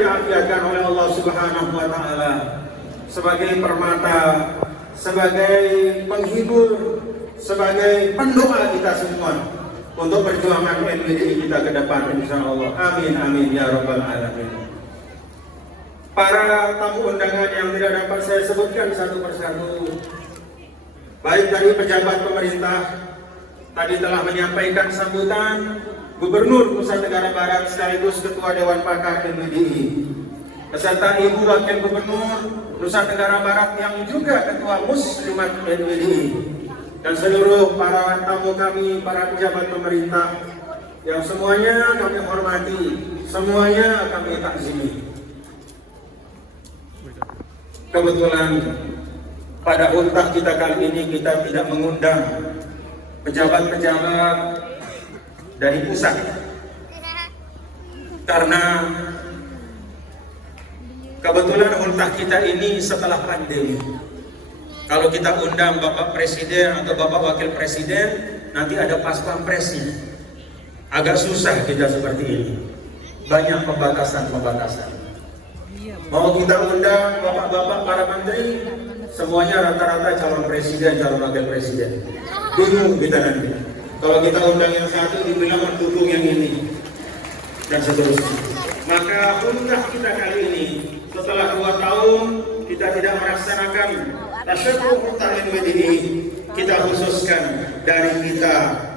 diafiatkan oleh Allah Subhanahu wa Ta'ala sebagai permata, sebagai penghibur, sebagai pendoa kita semua untuk perjuangan NWDI kita ke depan, insya Allah. Amin amin ya rabbal alamin. Para tamu undangan yang tidak dapat saya sebutkan satu persatu, baik dari pejabat pemerintah tadi telah menyampaikan sambutan Gubernur Nusa Tenggara Barat sekaligus Ketua Dewan Pakar NWDI, beserta Ibu Wakil Gubernur Nusa Tenggara Barat yang juga Ketua Muslimat NWDI, dan seluruh para tamu kami, para pejabat pemerintah yang semuanya kami hormati, semuanya kami takzimi. Kebetulan pada ultah kita kali ini kita tidak mengundang pejabat-pejabat dari pusat, karena kebetulan ultah kita ini setelah pandemi. Kalau kita undang Bapak Presiden atau Bapak Wakil Presiden, nanti ada pas pampresnya. Agak susah kita seperti ini, banyak pembatasan-pembatasan. Mau kita undang bapak-bapak para menteri, semuanya rata-rata calon presiden, calon wakil presiden. Bingung kita nanti. Kalau kita undang yang satu, dibilang mendukung yang ini, dan seterusnya. Maka ultah kita kali ini, setelah 2 tahun kita tidak melaksanakan tasyakkur ultah NWDI, kita khususkan dari kita,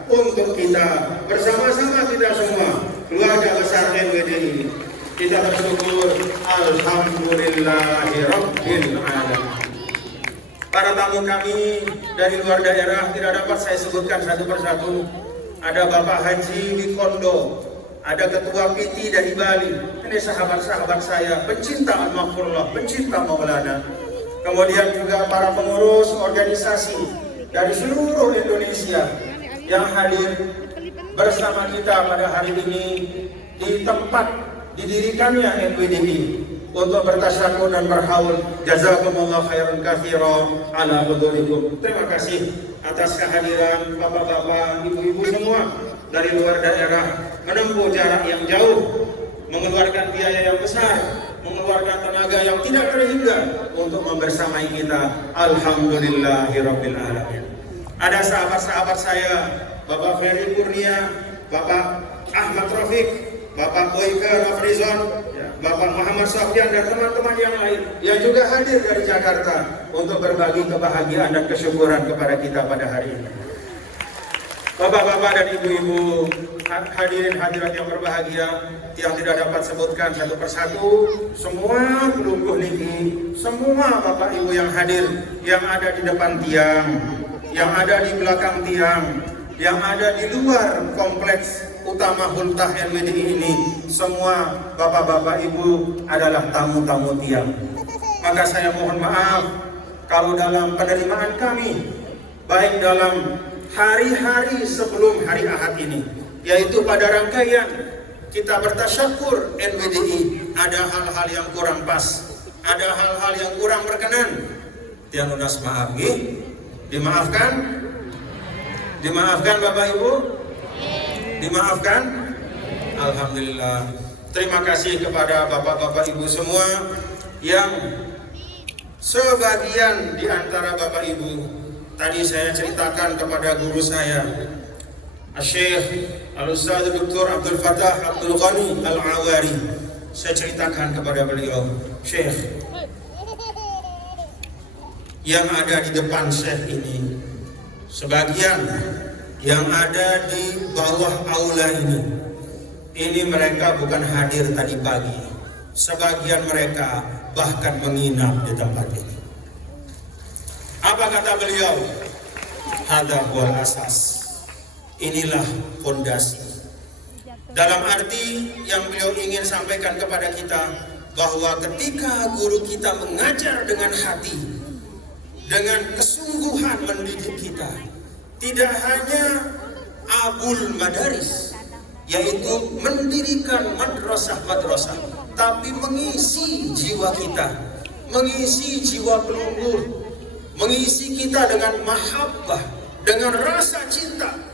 untuk kita, bersama-sama kita semua, keluarga besar NWDI. Kita bersyukur, alhamdulillahirabbil alamin. Para tamu kami dari luar daerah tidak dapat saya sebutkan satu persatu. Ada Bapak Haji Wikondo, ada Ketua PT dari Bali. Ini sahabat-sahabat saya, pencinta al-maghfurullah, pencinta Maulana. Kemudian juga para pengurus organisasi dari seluruh Indonesia yang hadir bersama kita pada hari ini di tempat didirikannya NWDI untuk bertasyakur dan berhaul. Jazakumullah khairan katsira ala hudurikum. Terima kasih atas kehadiran bapak-bapak, ibu-ibu semua dari luar daerah, menempuh jarak yang jauh, mengeluarkan biaya yang besar, mengeluarkan tenaga yang tidak terhingga untuk membersamai kita. Alhamdulillahirabbil alamin. Ada sahabat-sahabat saya, Bapak Ferry Kurnia, Bapak Ahmad Rafiq, Bapak Boyka Rafrizon, Bapak Muhammad Sofyan, dan teman-teman yang lain yang juga hadir dari Jakarta untuk berbagi kebahagiaan dan kesyukuran kepada kita pada hari ini. Bapak-bapak dan ibu-ibu, hadirin hadirat yang berbahagia, yang tidak dapat sebutkan satu persatu, semua pelungguh niki, semua bapak ibu yang hadir, yang ada di depan tiang, yang ada di belakang tiang, yang ada di luar kompleks utama ultah NWDI ini, semua bapak-bapak ibu adalah tamu-tamu tiang. Maka saya mohon maaf kalau dalam penerimaan kami, baik dalam hari-hari sebelum hari Ahad ini, yaitu pada rangkaian kita bertasyakur NWDI, ada hal-hal yang kurang pas, ada hal-hal yang kurang berkenan. Tiang lunas maaf, dimaafkan? Dimaafkan Bapak Ibu? Dimaafkan? Alhamdulillah. Terima kasih kepada bapak-bapak ibu semua yang sebagian di antara bapak ibu tadi saya ceritakan kepada guru saya, Syekh Al-Ustaz Dr. Abdul Fattah Abdul Ghani Al-Awari. Saya ceritakan kepada beliau, Syekh, yang ada di depan Syekh ini, sebagian yang ada di bawah aula ini mereka bukan hadir tadi pagi. Sebagian mereka bahkan menginap di tempat ini. Apa kata beliau? Hadza wal asas. Inilah fondasi. Dalam arti yang beliau ingin sampaikan kepada kita, bahwa ketika guru kita mengajar dengan hati, dengan kesungguhan mendidik kita, tidak hanya abul madaris, yaitu mendirikan madrasah-madrasah, tapi mengisi jiwa kita, mengisi jiwa pelungguh, mengisi kita dengan mahabbah, dengan rasa cinta.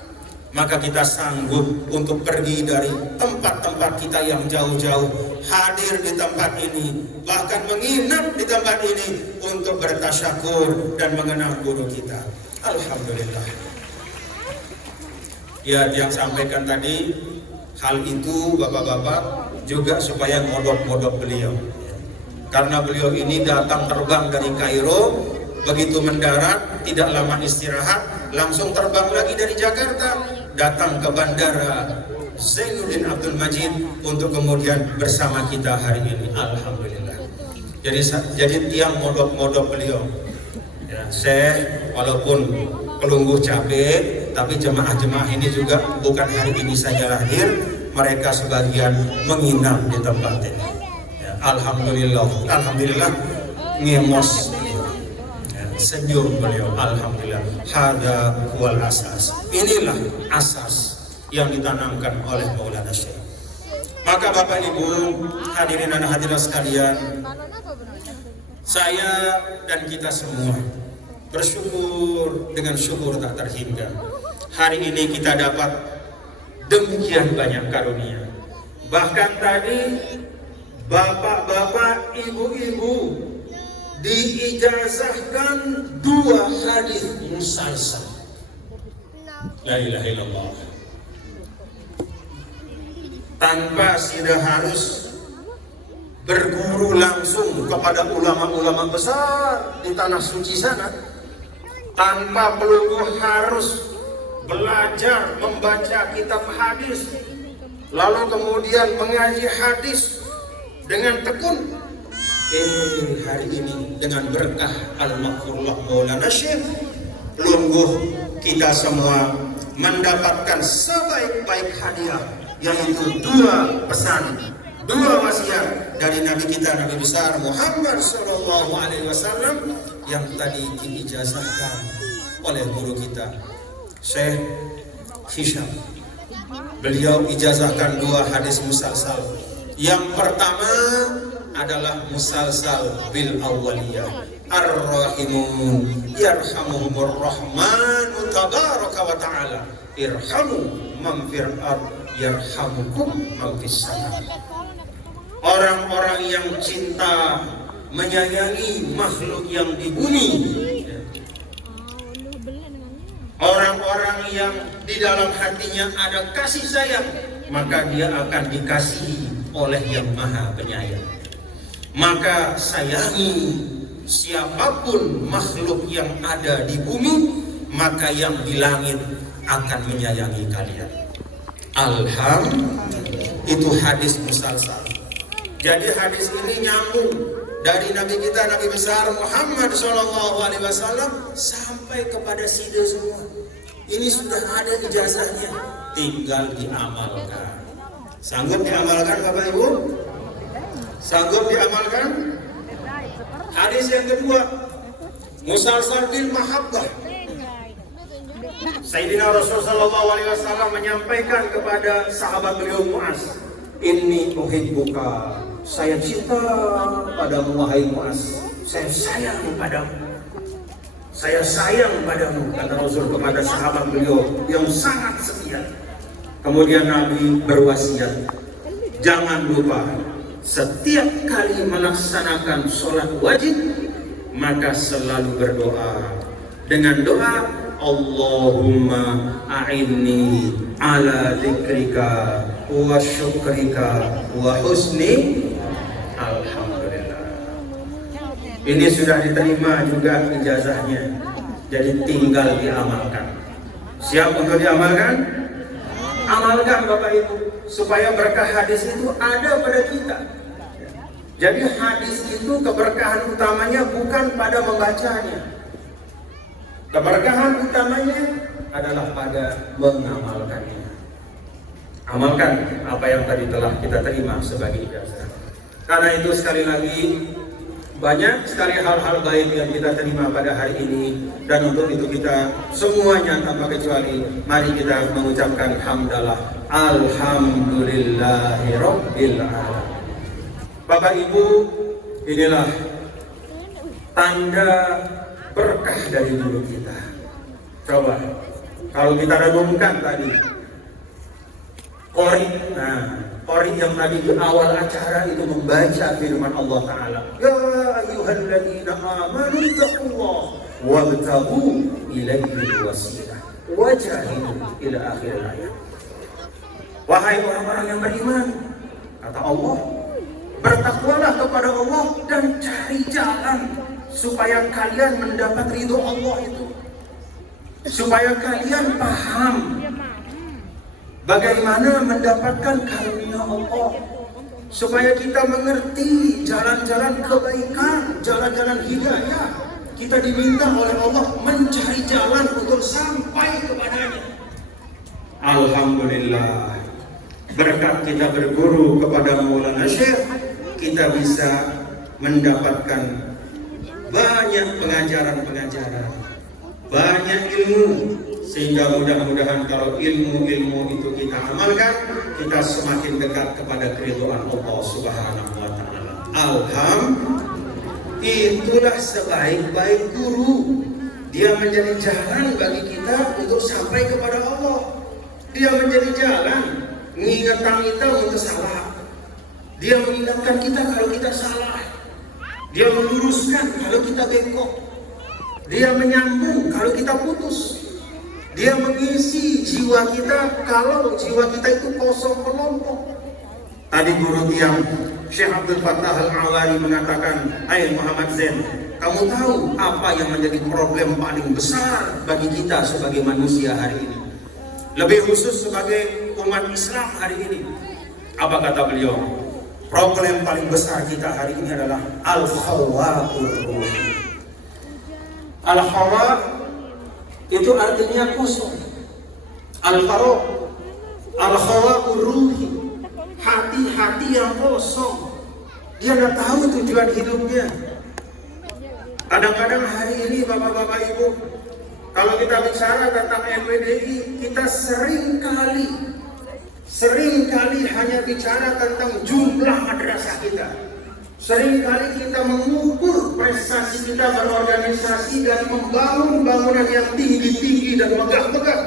Maka kita sanggup untuk pergi dari tempat-tempat kita yang jauh-jauh hadir di tempat ini, bahkan menginap di tempat ini untuk bertasyakur dan mengenang guru kita. Alhamdulillah. Ya, yang sampaikan tadi, hal itu bapak-bapak juga supaya modok-modok beliau. Karena beliau ini datang terbang dari Kairo, begitu mendarat, tidak lama istirahat, langsung terbang lagi dari Jakarta, datang ke bandara Zainuddin Abdul Majid untuk kemudian bersama kita hari ini. Alhamdulillah. Jadi tiang modok-modok beliau. Ya, saya walaupun kelungguh capek, tapi jemaah-jemaah ini juga bukan hari ini saja hadir, mereka sebagian menginap di tempat ini. Ya, alhamdulillah ngemos, ya, senyum beliau. Alhamdulillah. Hada wal asas. Inilah asas yang ditanamkan oleh Maulana Syekh. Maka Bapak Ibu hadirin dan hadirat sekalian, saya dan kita semua bersyukur dengan syukur tak terhingga. Hari ini kita dapat demikian banyak karunia. Bahkan tadi bapak-bapak, ibu-ibu diijazahkan 2 hadis musalsal. La ilaha illallah. Tanpa tidak harus berguru langsung kepada ulama-ulama besar di tanah suci sana, tanpa perlu harus belajar membaca kitab hadis, lalu kemudian mengaji hadis dengan tekun. Hari ini dengan berkah al-maghfurullah Maulana Syekh, lungguh kita semua mendapatkan sebaik-baik hadiah, yaitu 2 pesan, 2 wasiat dari Nabi kita, Nabi besar Muhammad Sallallahu Alaihi Wasallam, yang tadi diijazahkan oleh guru kita Syekh Hisham. Beliau ijazahkan 2 hadis musalsal. Yang pertama adalah musalsal bil awwaliyah. Ar-rahimun yarhamuhumur rahmanu tabaraka wa ta'ala. Irhamu man fil ard yarhamukum man fis sama. Orang-orang yang cinta menyayangi makhluk yang di bumi, orang-orang yang di dalam hatinya ada kasih sayang, maka dia akan dikasihi oleh yang maha penyayang. Maka sayangi siapapun makhluk yang ada di bumi, maka yang di langit akan menyayangi kalian. Alhamdulillah. Itu hadis musalsal. Jadi hadis ini nyambung dari Nabi kita, Nabi besar Muhammad SAW sampai kepada sida semua. Ini sudah ada ijazahnya, tinggal diamalkan. Sanggup diamalkan Bapak Ibu? Sanggup diamalkan? Hadis yang kedua, musalsal bil mahabbah. Sayyidina Rasulullah SAW menyampaikan kepada sahabat beliau Muaz, "Inni uhibbuka." Saya cinta padamu wahai Muaz. Saya sayang padamu. Saya sayang padamu, kata Rasul kepada sahabat beliau yang sangat setia. Kemudian Nabi berwasiat, jangan lupa setiap kali melaksanakan sholat wajib, maka selalu berdoa dengan doa Allahumma a'inni ala dzikrika wa syukrika wa husni. Alhamdulillah. Ini sudah diterima juga ijazahnya, jadi tinggal diamalkan. Siap untuk diamalkan? Amalkan Bapak Ibu, supaya berkah hadis itu ada pada kita. Jadi hadis itu keberkahan utamanya bukan pada membacanya. Keberkahan utamanya adalah pada mengamalkannya. Amalkan apa yang tadi telah kita terima sebagai ijazah. Karena itu sekali lagi, banyak sekali hal-hal baik yang kita terima pada hari ini, dan untuk itu kita semuanya tanpa kecuali mari kita mengucapkan hamdalah alhamdulillahirabbil alamin. Bapak Ibu, inilah tanda berkah dari guru kita. Coba kalau kita renungkan tadi, qori, orang yang tadi di awal acara itu membaca firman Allah Ta'ala, ya ayyuhalladzina amanu taqullah wabtaghu ilaihi wasilah wajahidu ila akhir ayat. Wahai orang-orang yang beriman, kata Allah, bertakwalah kepada Allah dan cari jalan supaya kalian mendapat ridho Allah itu, supaya kalian paham bagaimana mendapatkan karunia Allah, supaya kita mengerti jalan-jalan kebaikan, jalan-jalan hidayah. Kita diminta oleh Allah mencari jalan untuk sampai kepadanya. Alhamdulillah, berkat kita berguru kepada Maulana Syekh, kita bisa mendapatkan banyak pengajaran-pengajaran, banyak ilmu, sehingga mudah-mudahan kalau ilmu-ilmu itu kita amalkan, kita semakin dekat kepada keridhaan Allah Subhanahu wa Ta'ala. Alhamdulillah, itulah sebaik-baik guru. Dia menjadi jalan bagi kita untuk sampai kepada Allah. Dia menjadi jalan mengingatkan kita untuk salah. Dia mengingatkan kita kalau kita salah. Dia meluruskan kalau kita bengkok. Dia menyambung kalau kita putus. Dia mengisi jiwa kita kalau jiwa kita itu kosong kelompok. Tadi guru tiang Syekh Abdul Fattah Al-Awari mengatakan, hai Muhammad Zain, kamu tahu apa yang menjadi problem paling besar bagi kita sebagai manusia hari ini, lebih khusus sebagai umat Islam hari ini? Apa kata beliau? Problem paling besar kita hari ini adalah al-khawa'ur ruhi. Al-khawa' itu artinya kosong. Al-faro' al-khawa'ur ruhi, hati-hati yang kosong. Dia tidak tahu tujuan hidupnya. Kadang-kadang hari ini bapak-bapak ibu, kalau kita bicara tentang MPDI, kita seringkali hanya bicara tentang jumlah madrasah kita. Seringkali kita mengukur prestasi kita berorganisasi dan membangun bangunan yang tinggi-tinggi dan megah-megah.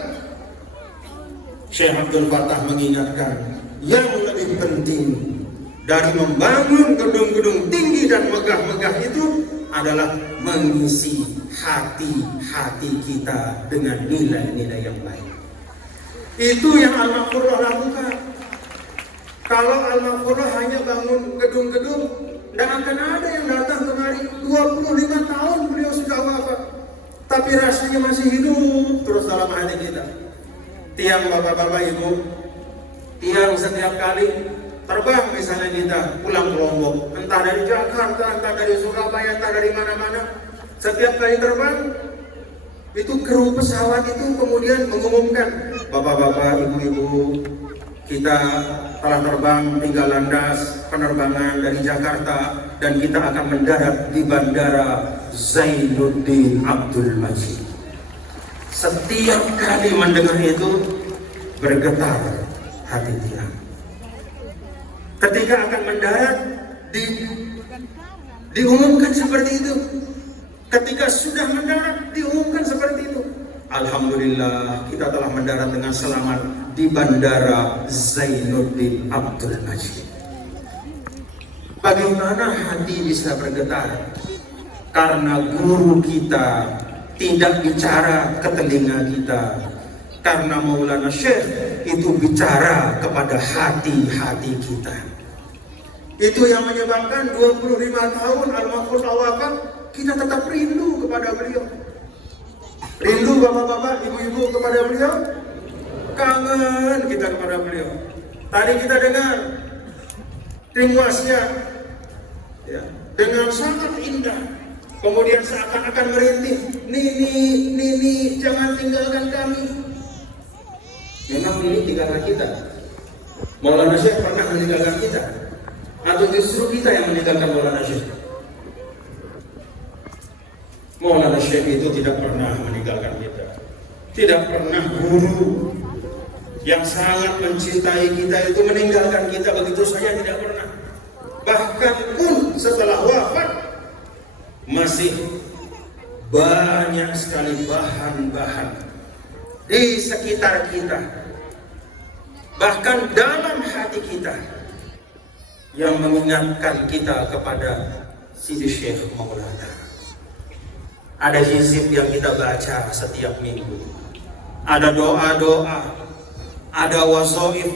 Syekh Abdul Fattah mengingatkan, yang lebih penting dari membangun gedung-gedung tinggi dan megah-megah itu adalah mengisi hati-hati kita dengan nilai-nilai yang baik. Itu yang Al-Maghfurah lakukan. Kalau Al-Maghfurah hanya bangun gedung-gedung, tidak akan ada yang datang kemari. 25 tahun beliau sudah wafat, tapi rasanya masih hidup terus dalam hati kita. Tiang bapak-bapak ibu, tiang setiap kali terbang misalnya kita pulang ke Lombok, entah dari Jakarta, entah dari Surabaya, entah dari mana-mana, setiap kali terbang itu kru pesawat itu kemudian mengumumkan, bapak-bapak, ibu-ibu, kita telah terbang tinggal landas penerbangan dari Jakarta dan kita akan mendarat di Bandara Zainuddin Abdul Majid. Setiap kali mendengar itu bergetar hati tiang. Ketika akan mendarat diumumkan seperti itu. Ketika sudah mendarat diumumkan seperti itu. Alhamdulillah, kita telah mendarat dengan selamat di Bandara Zainuddin Abdul Majid. Bagaimana hati bisa bergetar? Karena guru kita tidak bicara ke telinga kita. Karena Maulana Syekh itu bicara kepada hati-hati kita. Itu yang menyebabkan 25 tahun Al-Maghfurah wafat, kita tetap rindu kepada beliau. Rindu bapak-bapak, ibu-ibu kepada beliau. Kangen kita kepada beliau. Tadi kita dengar tim wasiat ya, dengan sangat indah. Kemudian seakan-akan merintih, Nini, jangan tinggalkan kami. Memang Nini tinggalkan kita? Maulana Syekh pernah meninggalkan kita? Atau justru kita yang meninggalkan Maulana Syekh? Maulana Syekh itu tidak pernah meninggalkan kita. Tidak pernah guru yang sangat mencintai kita itu meninggalkan kita begitu saja, tidak pernah. Bahkan pun setelah wafat masih banyak sekali bahan-bahan di sekitar kita bahkan dalam hati kita, yang mengingatkan kita kepada Sidi Syekh Maulana. Ada hizib yang kita baca setiap minggu, ada doa-doa, ada wazoif.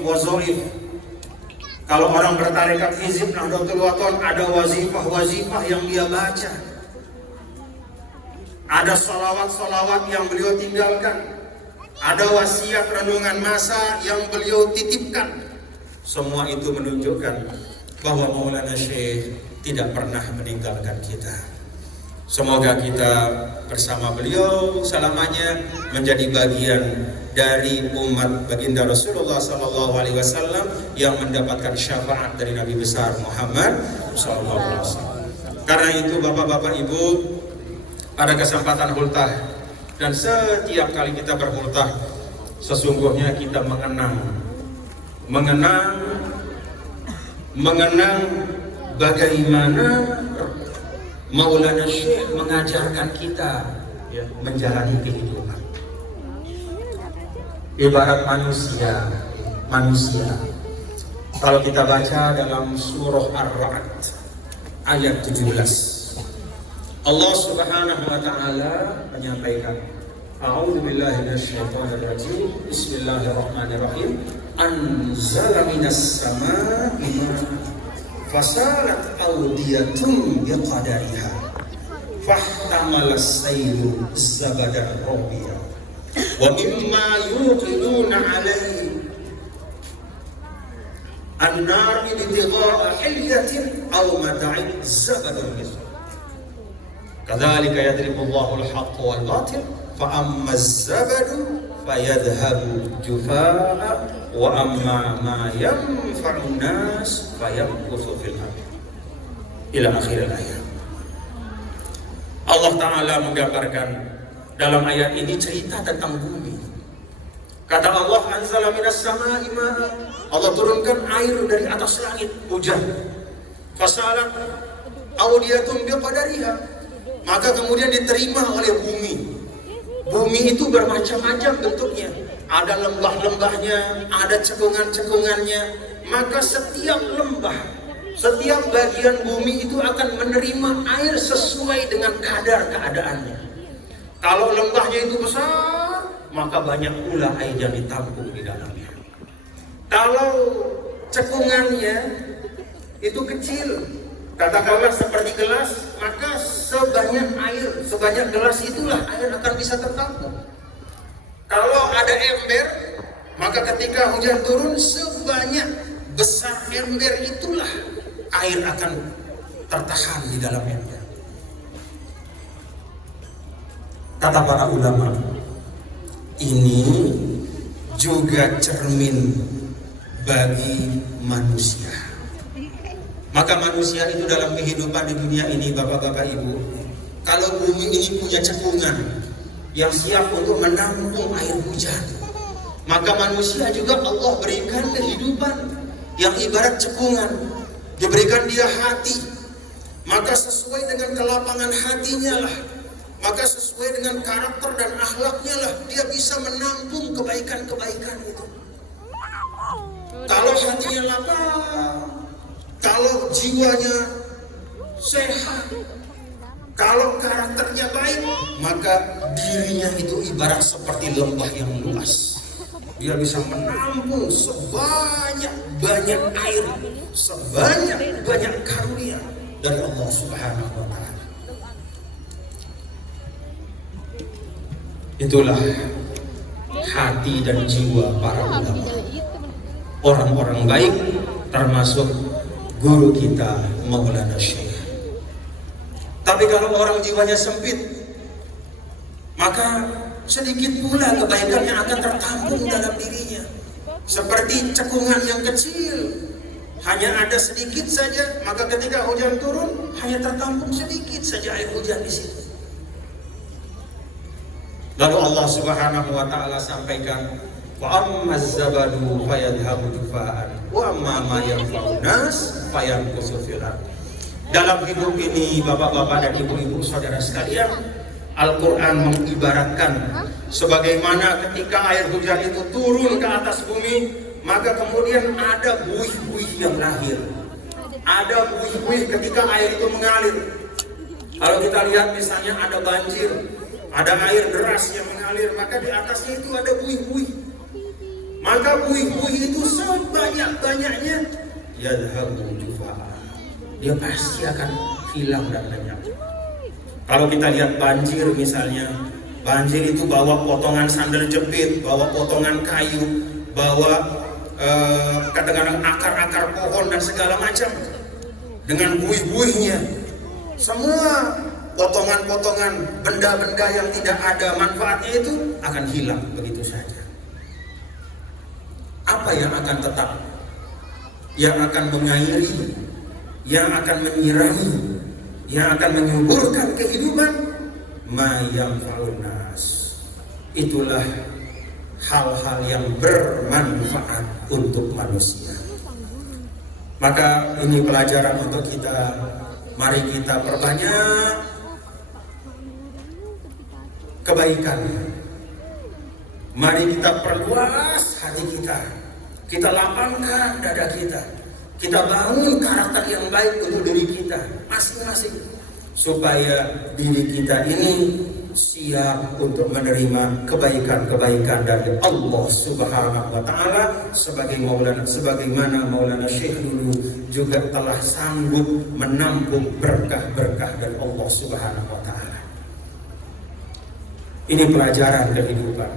Kalau orang bertarekat hizib Nahdlatul Wathon, ada wazifah yang dia baca, ada salawat yang beliau tinggalkan, ada wasiat renungan masa yang beliau titipkan. Semua itu menunjukkan bahwa Maulana Syekh tidak pernah meninggalkan kita. Semoga kita bersama beliau selamanya menjadi bagian dari umat baginda Rasulullah SAW yang mendapatkan syafaat dari Nabi besar Muhammad SAW. Karena itu Bapak-bapak Ibu, pada kesempatan hultah dan setiap kali kita berhultah, sesungguhnya kita mengenang bagaimana Maulana Syekh mengajarkan kita menjalani kehidupan. Ibarat manusia. Kalau kita baca dalam surah Ar-Ra'd ayat 17, Allah Subhanahu wa taala menyampaikan, A'udzu billahi minasyaitonir rajim. Bismillahirrahmanirrahim. Anzala minas samaa'i ma'an fasalat awdiyatun biqadariha fahtamalas sayru zabadan rabiya wa mimma yuqiduna alaihi an-nar ibtigha'a hilyatin aw mata'in zabadan misl kadzalika yadribullahu al-haqqa wal batil fa amma az-zabadu fayadhhabu jufaa'a wa amma ma yanfa'un nas fayamkuthu fil ardh ila akhir ayat. Allah Ta'ala menggambarkan dalam ayat ini cerita tentang bumi. Kata Allah, anzala minas samaa'i ma'an, Allah turunkan air dari atas langit, hujan. Fasalat awdiyatun biqadariha, maka kemudian diterima oleh bumi. Bumi itu bermacam-macam bentuknya, ada lembah-lembahnya, ada cekungan-cekungannya. Maka setiap lembah, setiap bagian bumi itu akan menerima air sesuai dengan kadar keadaannya. Kalau lembahnya itu besar, maka banyak pula air yang ditampung di dalamnya. Kalau cekungannya itu kecil, katakanlah seperti gelas, maka sebanyak gelas itulah air akan bisa tertampung. Kalau ada ember, maka ketika hujan turun, sebanyak besar ember itulah air akan tertahan di dalam ember. Kata para ulama, ini juga cermin bagi manusia. Maka manusia itu dalam kehidupan di dunia ini, Bapak-bapak Ibu, kalau bumi ini punya cekungan yang siap untuk menampung air hujan, maka manusia juga Allah berikan kehidupan yang ibarat cekungan, diberikan dia hati, maka sesuai dengan kelapangan hatinya lah, maka sesuai dengan karakter dan akhlaknya lah, dia bisa menampung kebaikan-kebaikan itu. Kalau hatinya lapang, kalau jiwanya sehat, kalau karakternya baik, maka dirinya itu ibarat seperti lembah yang luas. Dia bisa menampung sebanyak-banyak air, sebanyak-banyak karunia dari Allah Subhanahu wa Ta'ala. Itulah hati dan jiwa para ulama, orang-orang baik, termasuk guru kita Maulana Syekh. Tapi kalau orang jiwanya sempit, maka sedikit pula kebaikan yang akan tertampung dalam dirinya. Seperti cekungan yang kecil, hanya ada sedikit saja, maka ketika hujan turun hanya tertampung sedikit saja air hujan di situ. Lalu Allah Subhanahu wa Ta'ala sampaikan, wa ammaz zabadu fayadhabu jufa'an wa amma ma yanfa'un nas fayamkusu fil ardh. Dalam hidup ini, Bapak-bapak dan Ibu-ibu saudara sekalian, Al-Quran mengibaratkan sebagaimana ketika air hujan itu turun ke atas bumi, maka kemudian ada buih-buih yang lahir. Ada buih-buih ketika air itu mengalir. Kalau kita lihat misalnya ada banjir, ada air deras yang mengalir, maka di atasnya itu ada buih-buih. Maka buih-buih itu sebanyak-banyaknya yadhabu jufa'a, dia pasti akan hilang dan lenyap. Kalau kita lihat banjir misalnya, banjir itu bawa potongan sandal jepit, bawa potongan kayu, bawa kadang-kadang akar-akar pohon dan segala macam dengan buih-buihnya. Semua potongan-potongan benda-benda yang tidak ada manfaatnya itu akan hilang begitu saja. Apa yang akan tetap? Yang akan mengairi, yang akan menyirami, yang akan menyuburkan kehidupan, ma yanfa'un nas. Itulah hal-hal yang bermanfaat untuk manusia. Maka ini pelajaran untuk kita. Mari kita perbanyak kebaikan. Mari kita perluas hati kita. Kita lapangkan dada kita. Kita bangun karakter yang baik untuk diri kita masing-masing, supaya diri kita ini siap untuk menerima kebaikan-kebaikan dari Allah Subhanahu wa taala, sebagaimana Maulana Syekh dulu juga telah sanggup menampung berkah-berkah dari Allah Subhanahu wa taala. Ini pelajaran kehidupan.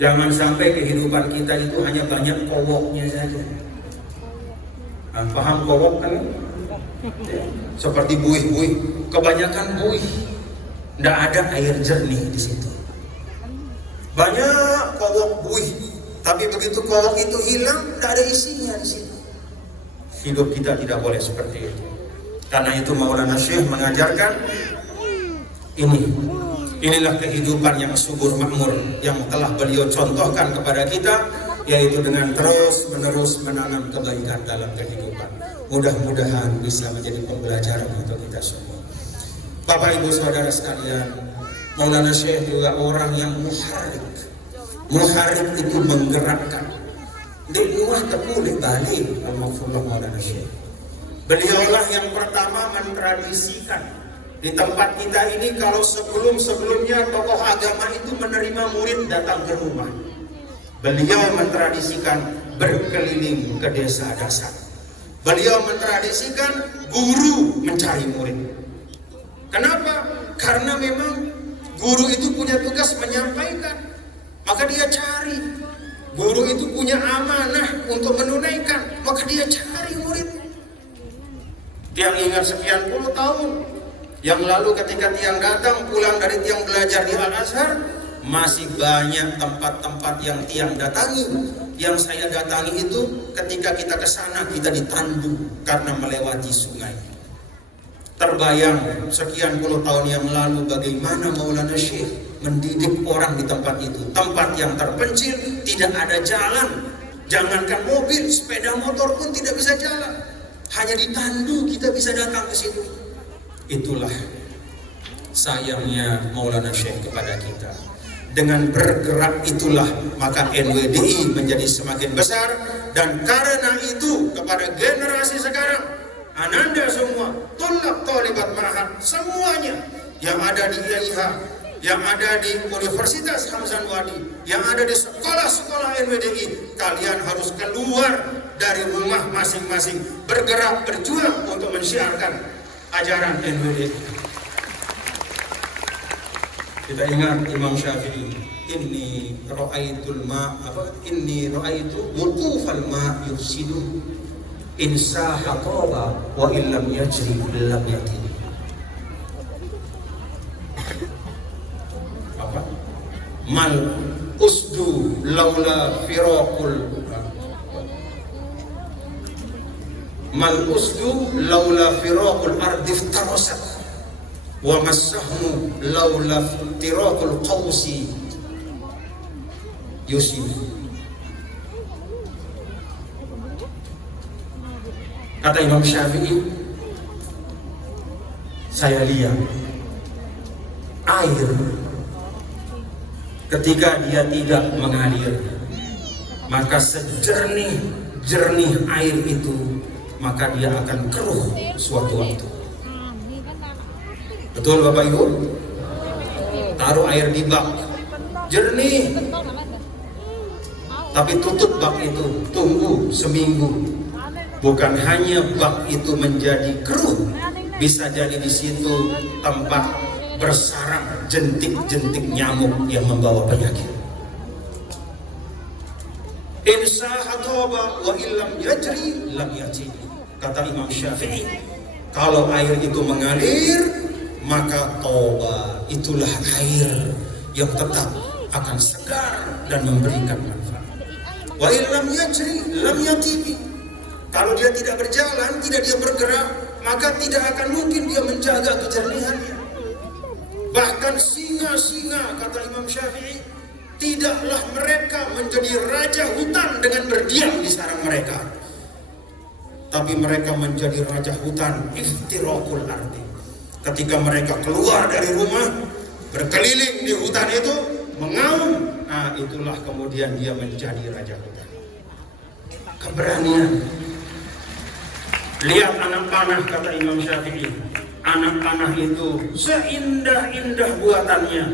Jangan sampai kehidupan kita itu hanya banyak kowoknya saja. Paham kowok kan? Seperti buih-buih, kebanyakan buih. Tidak ada air jernih di situ. Banyak kowok buih, tapi begitu kowok itu hilang, tidak ada isinya di situ. Hidup kita tidak boleh seperti itu. Karena itu Maulana Syekh mengajarkan inilah kehidupan yang subur makmur yang telah beliau contohkan kepada kita, yaitu dengan terus-menerus menanam kebaikan dalam kehidupan. Mudah-mudahan bisa menjadi pembelajaran untuk kita semua. Bapak Ibu Saudara sekalian, Maulana Syekh juga orang yang muharrik. Muharrik itu menggerakkan. Di rumah terpulih balik al-Maghfurullah Maulana Syekh. Beliaulah yang pertama mentradisikan di tempat kita ini. Kalau sebelum-sebelumnya tokoh agama itu menerima murid datang ke rumah, beliau mentradisikan berkeliling ke desa-desa. Beliau mentradisikan guru mencari murid. Kenapa? Karena memang guru itu punya tugas menyampaikan, maka dia cari. Guru itu punya amanah untuk menunaikan, maka dia cari murid. Tiang ingat sekian puluh tahun yang lalu ketika Tiang datang pulang dari Tiang belajar di Al-Azhar, masih banyak tempat-tempat yang Tiang datangi. Yang saya datangi itu ketika kita ke sana kita ditandu karena melewati sungai. Terbayang sekian puluh tahun yang lalu bagaimana Maulana Syekh mendidik orang di tempat itu. Tempat yang terpencil, tidak ada jalan. Jangankan mobil, sepeda motor pun tidak bisa jalan. Hanya ditandu kita bisa datang ke situ. Itulah sayangnya Maulana Syekh kepada kita. Dengan bergerak itulah maka NWDI menjadi semakin besar. Dan karena itu kepada generasi sekarang, Ananda semua, tulab tolibat ma'had, semuanya yang ada di IAIH, yang ada di Universitas Hamzah Wadi, yang ada di sekolah-sekolah NWDI, kalian harus keluar dari rumah masing-masing, bergerak, berjuang untuk mensiarkan ajaran NWDI. Kita ingat Imam Syafi'i, inni ra'aitul wukufal ma yufsidu insa haqaba wa illam yajri lam yatin. Apa? Mal usdu laula firaqul ardi iftarasat wa masahmu laula firaqul qawsi yusib. Kata Imam Syafi'i, saya lihat air ketika dia tidak mengalir, maka sejernih air itu, maka dia akan keruh suatu waktu. Betul Bapak Ibu? Taruh air di bak, jernih, tapi tutup bak itu, tunggu seminggu. Bukan hanya bak itu menjadi keruh, bisa jadi di situ tempat bersarang jentik-jentik nyamuk yang membawa penyakit. Insya hatoba wa illam yajri lam yati. Kata Imam Syafi'i, kalau air itu mengalir, maka toba, itulah air yang tetap akan segar dan memberikan manfaat. Wa illam yajri lam yati. Kalau dia tidak berjalan, tidak dia bergerak, maka tidak akan mungkin dia menjaga kejernihannya. Bahkan singa-singa, kata Imam Syafi'i, tidaklah mereka menjadi raja hutan dengan berdiam di sarang mereka, tapi mereka menjadi raja hutan iftiraqul ardi. Ketika mereka keluar dari rumah, berkeliling di hutan itu, mengaum, nah itulah kemudian dia menjadi raja hutan. Keberanian. Lihat anak panah, kata Imam Syafi'i, anak panah itu seindah-indah buatannya,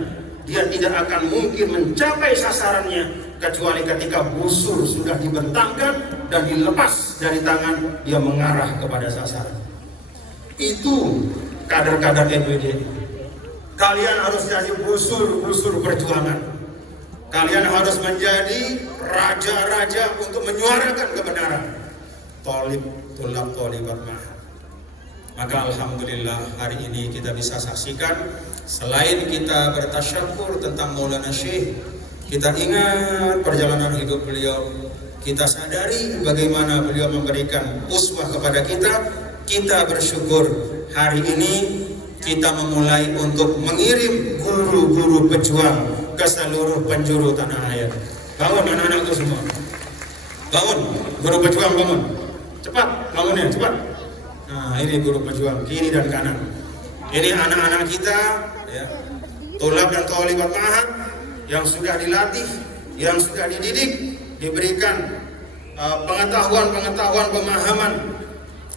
dia tidak akan mungkin mencapai sasarannya kecuali ketika busur sudah dibentangkan dan dilepas dari tangan, dia mengarah kepada sasaran. Itu kader-kader NWD. Kalian harus jadi busur-busur perjuangan. Kalian harus menjadi raja-raja untuk menyuarakan kebenaran. Tulab tolibat mahal. Maka alhamdulillah hari ini kita bisa saksikan, selain kita bertasyakur tentang Maulana Syekh, kita ingat perjalanan hidup beliau, kita sadari bagaimana beliau memberikan uswah kepada kita. Kita bersyukur hari ini kita memulai untuk mengirim guru-guru pejuang ke seluruh penjuru tanah air. Bangun anak-anakku semua, bangun guru pejuang, bangun cepat, bangunnya cepat. Nah ini guru pejuang kiri dan kanan. Ini anak-anak kita ya, tulab dan tolibat ma'had yang sudah dilatih, yang sudah dididik, diberikan pengetahuan-pengetahuan, pemahaman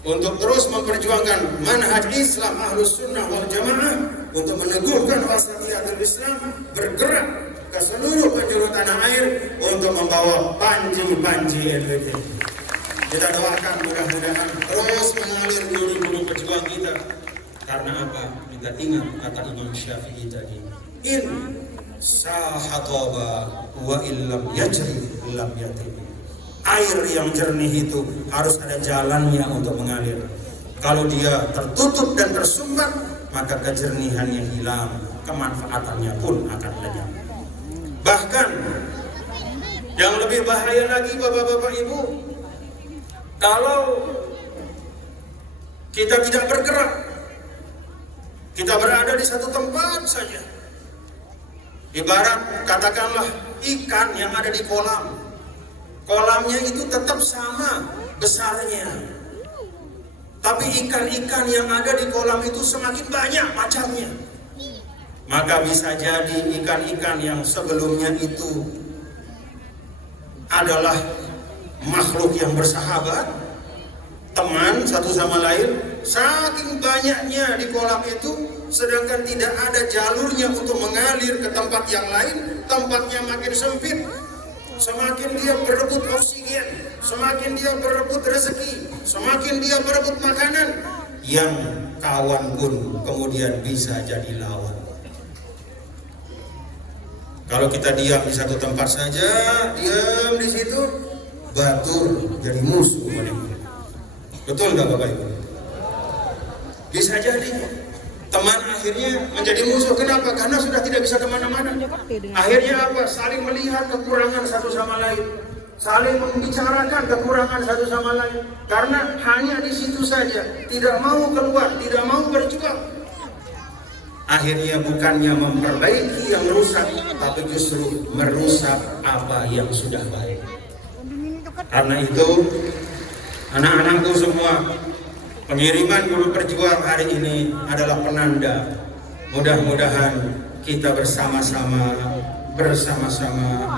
untuk terus memperjuangkan manhaj Islam Ahlus Sunnah wal Jamaah, untuk meneguhkan wasatiyatul Islam, bergerak ke seluruh penjuru tanah air untuk membawa panji-panji NWD. Kita doakan mudah-mudahan terus mengalir guru-guru pejuang kita. Karena apa? Kita ingat kata Imam Syafi'i tadi, in sahataba wa illam yajri lam yati. Air yang jernih itu harus ada jalannya untuk mengalir. Kalau dia tertutup dan tersumbat, maka kejernihannya hilang, kemanfaatannya pun akan lenyap. Bahkan yang lebih bahaya lagi Bapak-bapak Ibu, kalau kita tidak bergerak, kita berada di satu tempat saja. Ibarat katakanlah ikan yang ada di kolam. Kolamnya itu tetap sama besarnya, tapi ikan-ikan yang ada di kolam itu semakin banyak macamnya. Maka bisa jadi ikan-ikan yang sebelumnya itu adalah makhluk yang bersahabat, teman satu sama lain, saking banyaknya di kolam itu, sedangkan tidak ada jalurnya untuk mengalir ke tempat yang lain, tempatnya makin sempit. Semakin dia berebut oksigen, semakin dia berebut rezeki, semakin dia berebut makanan, yang kawan pun kemudian bisa jadi lawan. Kalau kita diam di satu tempat saja, diam di situ, batur jadi musuh. Betul nggak Bapak Ibu? Bisa jadi teman akhirnya menjadi musuh. Kenapa? Karena sudah tidak bisa kemana-mana. Akhirnya apa? Saling melihat kekurangan satu sama lain, saling membicarakan kekurangan satu sama lain. Karena hanya di situ saja, tidak mau keluar, tidak mau berjuang. Akhirnya bukannya memperbaiki yang rusak, tapi justru merusak apa yang sudah baik. Karena itu, anak-anakku semua, pengiriman guru perjuang hari ini adalah penanda. Mudah-mudahan kita bersama-sama bersama-sama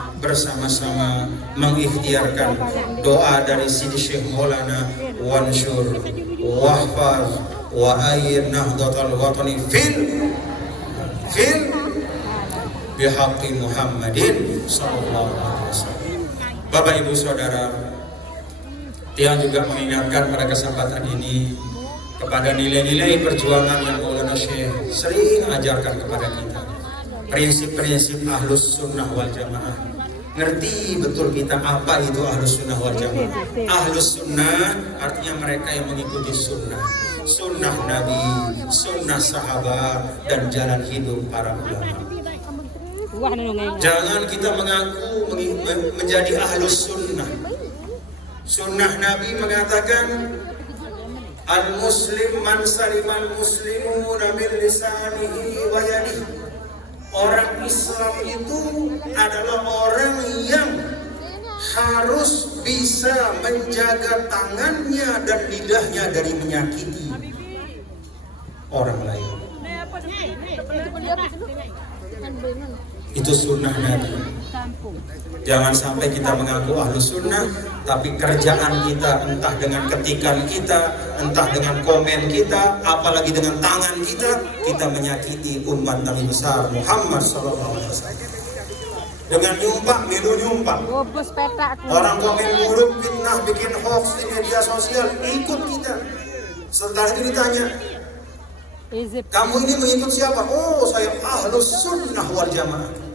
mengikhtiarkan doa dari Sidi Syekh Maulana Wansyur wahfaz wa ayyid nahdlatal watani fil bihaqqi Muhammadin sallallahu alaihi wasallam. Bapak Ibu Saudara, Tiang juga mengingatkan pada kesempatan ini kepada nilai-nilai perjuangan yang Maulana Syekh sering ajarkan kepada kita. Prinsip-prinsip Ahlus Sunnah wal Jamaah. Ngerti betul kita apa itu Ahlus Sunnah wal Jamaah. Ahlus Sunnah artinya mereka yang mengikuti sunnah. Sunnah Nabi, sunnah sahabat, dan jalan hidup para ulama. Jangan kita mengaku menjadi Ahlus Sunnah. Sunnah Nabi mengatakan al-muslim man salimal muslimuna min lisanihi wa yadihi. Orang Islam itu adalah orang yang harus bisa menjaga tangannya dan lidahnya dari menyakiti orang lain. Itu sunnah Nabi. Jangan sampai kita mengaku ahlu sunnah, tapi kerjaan kita entah dengan ketikan kita, entah dengan komen kita, apalagi dengan tangan kita menyakiti umat Nabi besar Muhammad SAW. Dengan nyumpah. Orang komen buruk, fitnah, bikin hoax di media sosial, ikut kita. Setelah itu ditanya, kamu ini mengikut siapa? Oh, saya Ahlus Sunnah wal Jamaah.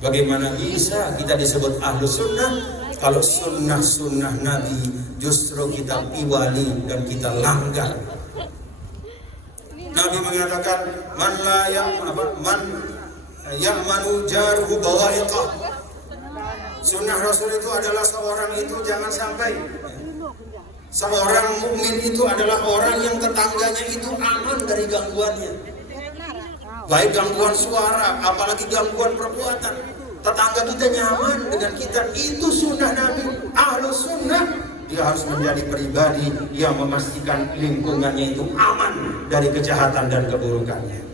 Bagaimana bisa kita disebut Ahlus Sunnah kalau sunnah-sunnah Nabi justru kita piwali dan kita langgar? Nabi mengatakan, man ya'manu jaruhu bawa'iqah. Sunnah Rasul itu adalah seorang mukmin itu adalah orang yang tetangganya itu aman dari gangguannya. Baik gangguan suara, apalagi gangguan perbuatan. Tetangga kita nyaman dengan kita, itu sunnah Nabi. Ahlus sunnah, dia harus menjadi pribadi yang memastikan lingkungannya itu aman dari kejahatan dan keburukannya.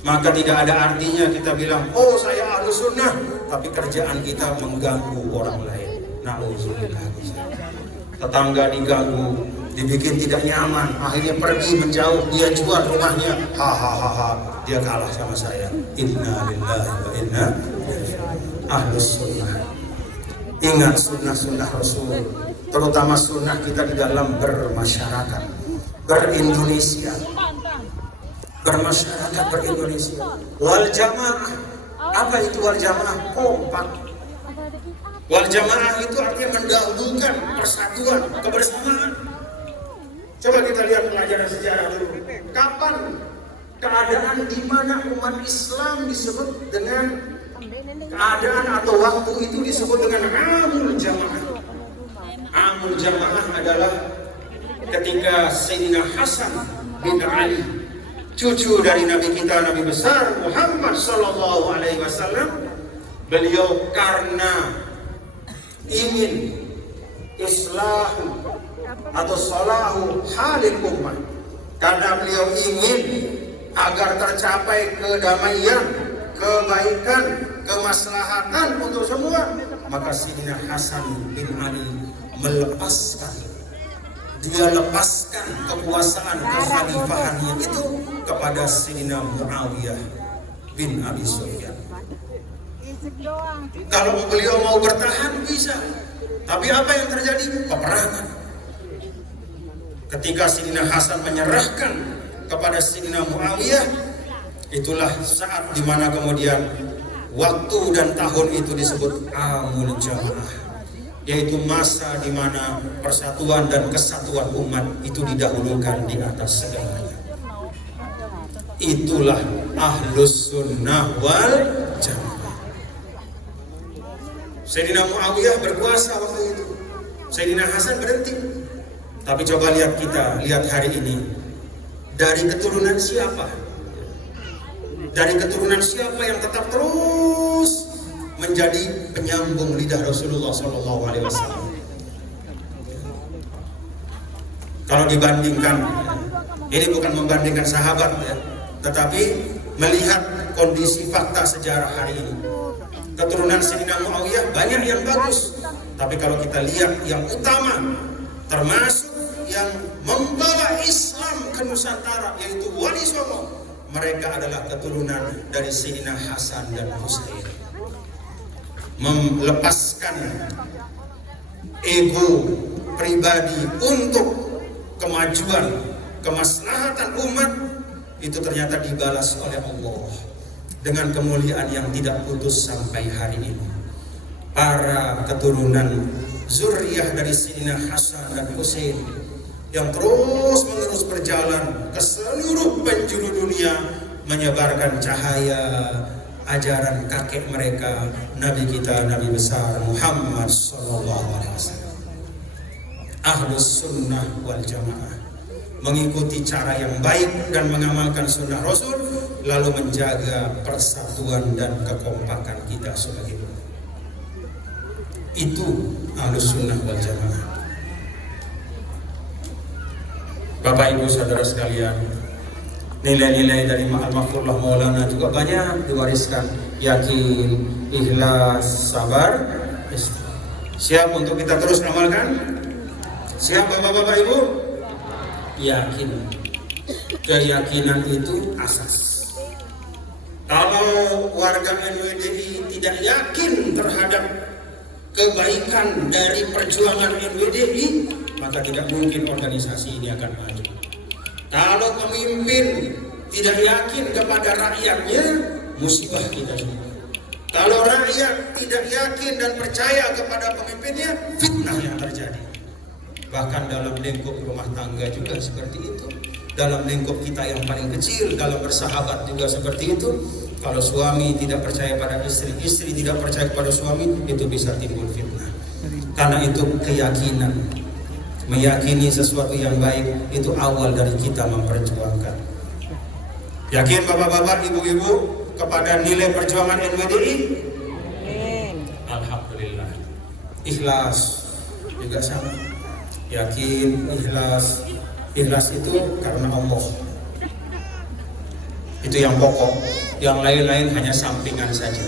Maka tidak ada artinya kita bilang, oh saya ahlus sunnah, tapi kerjaan kita mengganggu orang lain. Na'udzubillah. Tetangga diganggu, dibikin tidak nyaman, akhirnya pergi menjauh, dia jual rumahnya, dia kalah sama saya. Inna lillahi wa inna Ahlus Sunnah. Ingat sunnah-sunnah Rasul, terutama sunnah kita di dalam bermasyarakat, berindonesia. Wal jamaah. Apa itu wal jamaah? Kompak. Wal jamaah itu artinya mendahulukan persatuan, kebersamaan. Coba kita lihat pelajaran sejarah dulu. Kapan keadaan di mana umat Islam disebut dengan keadaan atau waktu itu disebut dengan Amul Jamaah? Amul Jamaah adalah ketika Sayyidina Hasan bin Ali, cucu dari Nabi kita, Nabi besar Muhammad sallallahu alaihi wasallam, beliau karena ingin islahu atau salahu halil ummah, karena beliau ingin agar tercapai kedamaian, kebaikan, kemaslahatan untuk semua, maka Sayyidina Hasan bin Ali lepaskan kekuasaan kekhalifahannya itu kepada Sayyidina Muawiyah bin Abi Sufyan. Kalau beliau mau bertahan bisa, tapi apa yang terjadi? Peperangan. Ketika Sayyidina Hasan menyerahkan kepada Sayyidina Muawiyah, itulah saat dimana kemudian waktu dan tahun itu disebut Amul Jamaah, yaitu masa dimana persatuan dan kesatuan umat itu didahulukan di atas segalanya. Itulah Ahlus Sunnah wal Jamaah. Sayyidina Muawiyah berkuasa waktu itu, Sayyidina Hasan berhenti. Tapi coba lihat hari ini, dari keturunan siapa? Dari keturunan siapa yang tetap terus menjadi penyambung lidah Rasulullah SAW? Kalau dibandingkan, ini bukan membandingkan sahabat ya, tetapi melihat kondisi fakta sejarah hari ini. Keturunan Sayyidina Muawiyah banyak yang bagus, tapi kalau kita lihat yang utama, termasuk yang membawa Islam ke Nusantara, yaitu Wali Songo, mereka adalah keturunan dari Sayyidina Hasan dan Husain. Melepaskan ego pribadi untuk kemajuan, kemaslahatan umat, itu ternyata dibalas oleh Allah dengan kemuliaan yang tidak putus sampai hari ini. Para keturunan zuriyah dari Sayyidina Hasan dan Husain yang terus menerus berjalan ke seluruh penjuru dunia, menyebarkan cahaya ajaran kakek mereka, Nabi kita, Nabi besar Muhammad sallallahu alaihi wasallam. Ahlus sunnah wal jamaah mengikuti cara yang baik dan mengamalkan sunnah Rasul, lalu menjaga persatuan dan kekompakan kita sebagai umat. Itu ahlus sunnah wal jamaah. Bapak Ibu saudara sekalian, nilai-nilai dari Al-Mahfurullah Maulana juga banyak diwariskan. Yakin, ikhlas, sabar, siap untuk kita terus amalkan. Siap Bapak-Bapak Ibu? Yakin. Keyakinan itu asas. Kalau warga NWDI tidak yakin terhadap kebaikan dari perjuangan NWDI, maka tidak mungkin organisasi ini akan maju. Kalau pemimpin tidak yakin kepada rakyatnya, musibah kita semua. Kalau rakyat tidak yakin dan percaya kepada pemimpinnya, fitnah yang terjadi. Bahkan dalam lingkup rumah tangga juga seperti itu. Dalam lingkup kita yang paling kecil, dalam bersahabat juga seperti itu. Kalau suami tidak percaya pada istri, istri tidak percaya kepada suami, itu bisa timbul fitnah. Karena itu keyakinan, meyakini sesuatu yang baik, itu awal dari kita memperjuangkan. Yakin Bapak-bapak, Ibu-ibu kepada nilai perjuangan NWDI? Alhamdulillah. Ikhlas juga sama. Yakin, ikhlas. Ikhlas itu karena Allah. Itu yang pokok. Yang lain-lain hanya sampingan saja.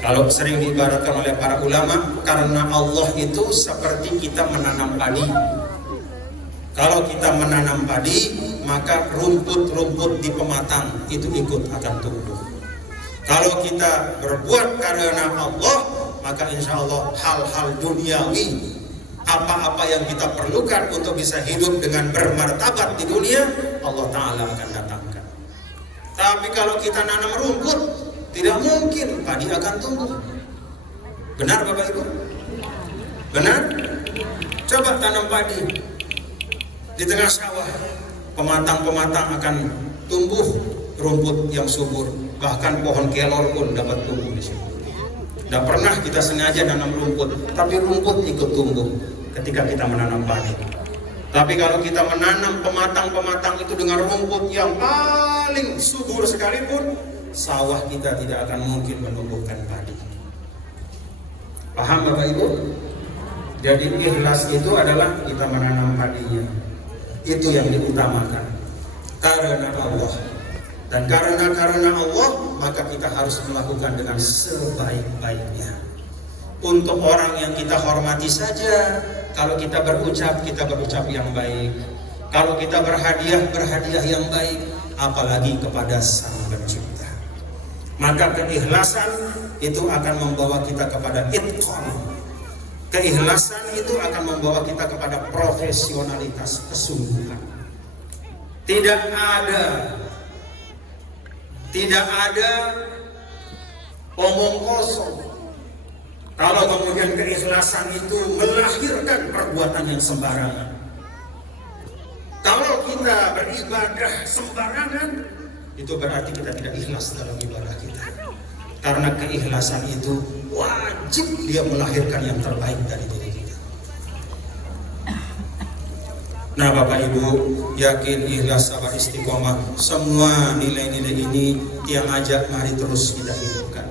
Kalau sering diibaratkan oleh para ulama, karena Allah itu seperti kita menanam padi. Kalau kita menanam padi, maka rumput-rumput di pematang itu ikut akan tumbuh. Kalau kita berbuat karena Allah, maka insya Allah hal-hal duniawi, apa-apa yang kita perlukan untuk bisa hidup dengan bermartabat di dunia, Allah Ta'ala akan datangkan. Tapi kalau kita nanam rumput, tidak mungkin padi akan tumbuh. Benar Bapak Ibu? Benar? Coba tanam padi di tengah sawah, pematang-pematang akan tumbuh rumput yang subur. Bahkan pohon kelor pun dapat tumbuh di situ. Tidak pernah kita sengaja nanam rumput, tapi rumput ikut tumbuh ketika kita menanam padi. Tapi kalau kita menanam pematang-pematang itu dengan rumput yang paling subur sekalipun, sawah kita tidak akan mungkin menumbuhkan padi. Paham Bapak Ibu? Jadi ikhlas itu adalah kita menanam padinya. Itu yang diutamakan. Karena Allah. Dan karena Allah, maka kita harus melakukan dengan sebaik-baiknya. Untuk orang yang kita hormati saja, kalau kita berucap yang baik. Kalau kita berhadiah yang baik, apalagi kepada Sang Pencipta. Maka keikhlasan itu akan membawa kita kepada itqan. Keikhlasan itu akan membawa kita kepada profesionalitas, kesungguhan. Tidak ada omong kosong. Kalau kemudian keikhlasan itu melahirkan perbuatan yang sembarangan. Kalau kita beribadah sembarangan, itu berarti kita tidak ikhlas dalam ibadah kita. Karena keikhlasan itu wajib dia melahirkan yang terbaik dari diri kita. Nah Bapak Ibu, yakin, ikhlas, sabar, istiqomah, semua nilai-nilai ini yang ajak mari terus kita hidupkan.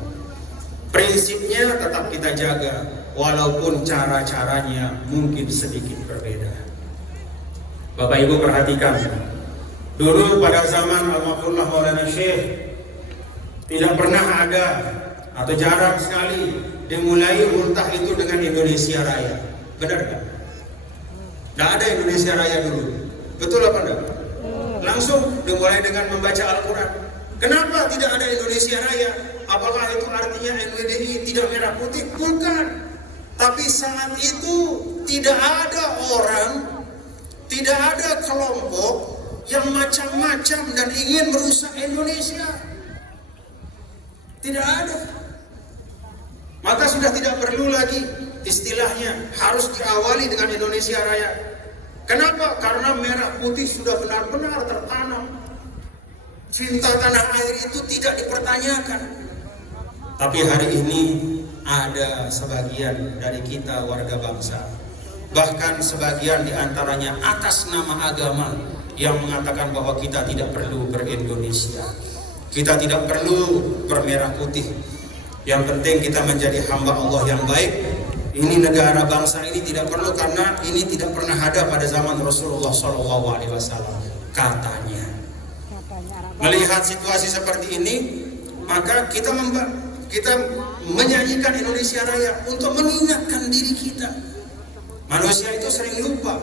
Prinsipnya tetap kita jaga, walaupun cara-caranya mungkin sedikit berbeda. Bapak Ibu perhatikan, dulu pada zaman Al-Mahfurullah Maulana Syekh Tidak pernah ada atau jarang sekali dimulai ultah itu dengan Indonesia Raya. Benar kan? Tidak ada Indonesia Raya dulu. Betul apa enggak? Langsung dimulai dengan membaca Al-Quran. Kenapa tidak ada Indonesia Raya? Apakah itu artinya NWDI tidak merah putih? Bukan. Tapi saat itu tidak ada orang, tidak ada kelompok yang macam-macam dan ingin merusak Indonesia. Tidak ada. Maka sudah tidak perlu lagi istilahnya harus diawali dengan Indonesia Raya. Kenapa? Karena merah putih sudah benar-benar tertanam. Cinta tanah air itu tidak dipertanyakan. Tapi hari ini ada sebagian dari kita warga bangsa, bahkan sebagian diantaranya atas nama agama, yang mengatakan bahwa kita tidak perlu ber-Indonesia, kita tidak perlu bermerah putih. Yang penting kita menjadi hamba Allah yang baik. Ini negara bangsa ini tidak perlu karena ini tidak pernah ada pada zaman Rasulullah SAW. Katanya. Melihat situasi seperti ini, maka kita menyanyikan Indonesia Raya untuk mengingatkan diri kita. Manusia itu sering lupa,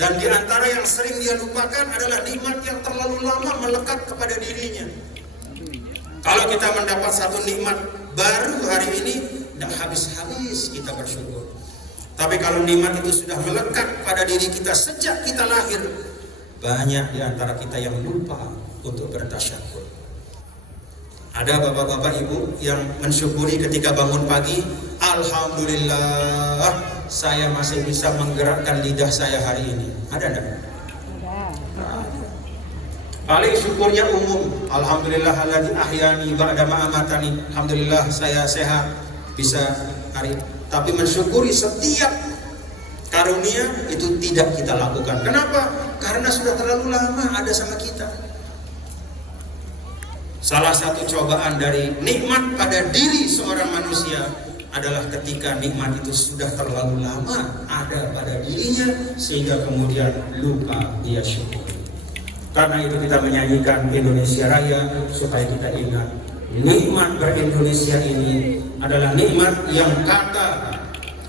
dan di antara yang sering dia lupakan adalah nikmat yang terlalu lama melekat kepada dirinya. Kalau kita mendapat satu nikmat baru hari ini, tidak habis-habis kita bersyukur. Tapi kalau nikmat itu sudah melekat pada diri kita sejak kita lahir, banyak di antara kita yang lupa untuk bertasyakur. Ada bapak-bapak ibu yang mensyukuri ketika bangun pagi, alhamdulillah saya masih bisa menggerakkan lidah saya hari ini. Ada enggak? Paling syukurnya umum, alhamdulillahilladzi ahyani ba'da ma amatani. Alhamdulillah saya sehat, bisa hari. Tapi mensyukuri setiap karunia itu tidak kita lakukan. Kenapa? Karena sudah terlalu lama ada sama kita. Salah satu cobaan dari nikmat pada diri seorang manusia adalah ketika nikmat itu sudah terlalu lama ada pada dirinya sehingga kemudian lupa dia syukur. Karena itu kita menyanyikan Indonesia Raya supaya kita ingat nikmat ber-Indonesia ini adalah nikmat yang kata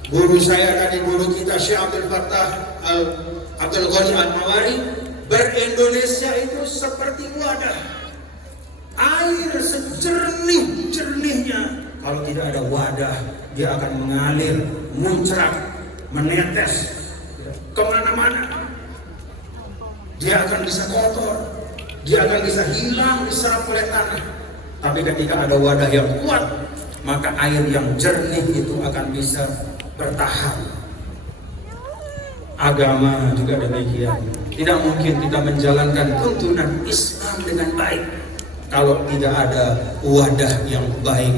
guru saya tadi, guru kita Syekh Abdul Fattah Abdul Ghani Al-Mawari, ber-Indonesia itu seperti wadah air sejernih-jernihnya. Kalau tidak ada wadah, dia akan mengalir, muncrat, menetes kemana-mana. Dia akan bisa kotor, dia akan bisa hilang diserap oleh tanah. Tapi ketika ada wadah yang kuat, maka air yang jernih itu akan bisa bertahan. Agama juga demikian. Tidak mungkin kita menjalankan tuntunan Islam dengan baik kalau tidak ada wadah yang baik,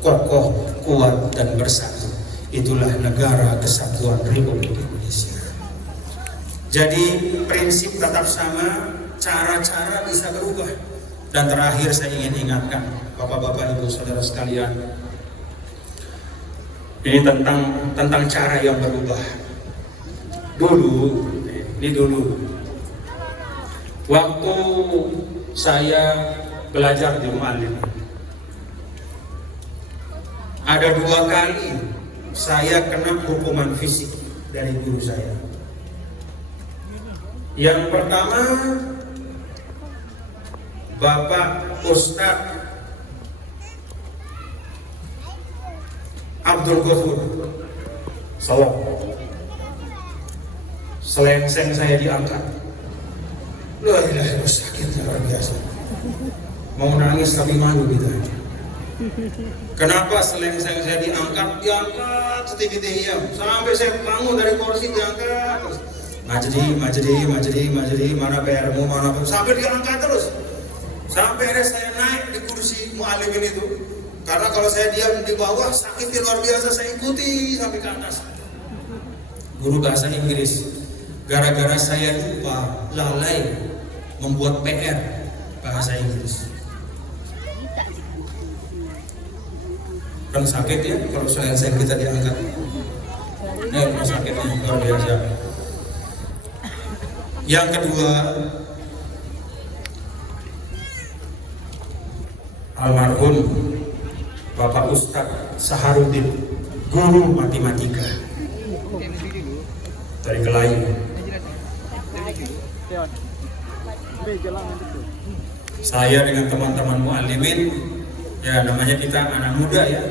kokoh, kuat, dan bersatu. Itulah negara kesatuan Republik Indonesia. Jadi prinsip tetap sama, cara-cara bisa berubah. Dan terakhir saya ingin ingatkan bapak-bapak, ibu, saudara sekalian, ini tentang cara yang berubah. Dulu, waktu saya belajar di Mu'allim, ada 2 kali saya kena hukuman fisik dari guru saya. Yang pertama, Bapak Ustadz Abdul Ghafur Salam, selengseng saya diangkat. Loh, ilahi, sakitnya luar biasa. Mau nangis tapi malu gitu. Kenapa selengseng saya diangkat setinggi-tingginya sampai saya bangun dari kursi, diangkat terus. Majdi, mana PR-mu, mana PR, sampai diangkat terus. Sampai akhirnya saya naik di kursi mu'allimin itu. Karena kalau saya diam di bawah sakitnya luar biasa, saya ikuti sampai ke atas. Guru bahasa Inggris, gara-gara saya lupa, lalai membuat PR bahasa Inggris. Kan sakit ya kalau selengseng kita diangkat. Sakitnya luar biasa. Yang kedua, almarhum Bapak Ustadz Saharudin, guru matematika dari Kelayu. Saya dengan teman-teman muallimin, ya namanya kita anak muda ya,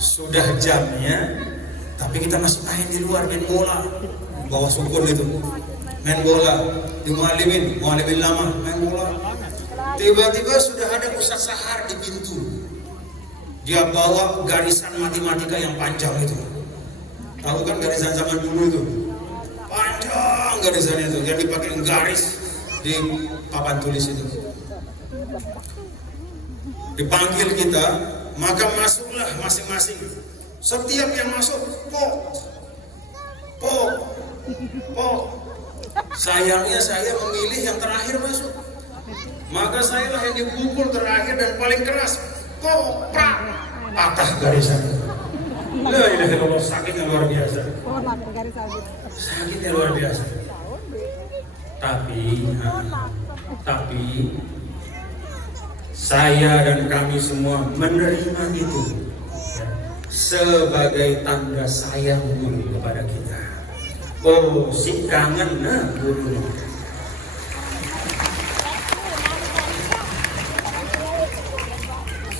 sudah jamnya, tapi kita masih main di luar, main bola, bawah sukun itu, main bola di muallimin lama, main bola. Tiba-tiba sudah ada Ustadz Sahar di pintu. Dia bawa garisan matematika yang panjang itu. Tahu kan garisan zaman dulu itu? Panjang garisannya itu, yang dipakai garis di papan tulis itu. Dipanggil kita, maka masuklah masing-masing. Setiap yang masuk, pok. Sayangnya saya memilih yang terakhir masuk. Maka saya lah yang dipukul terakhir dan paling keras. Patah garisan. La ilaha illallah, sakitnya luar biasa. Sakitnya luar biasa. Tapi saya dan kami semua menerima itu sebagai tanda sayang guru kepada kita. Oh, si kangen guru.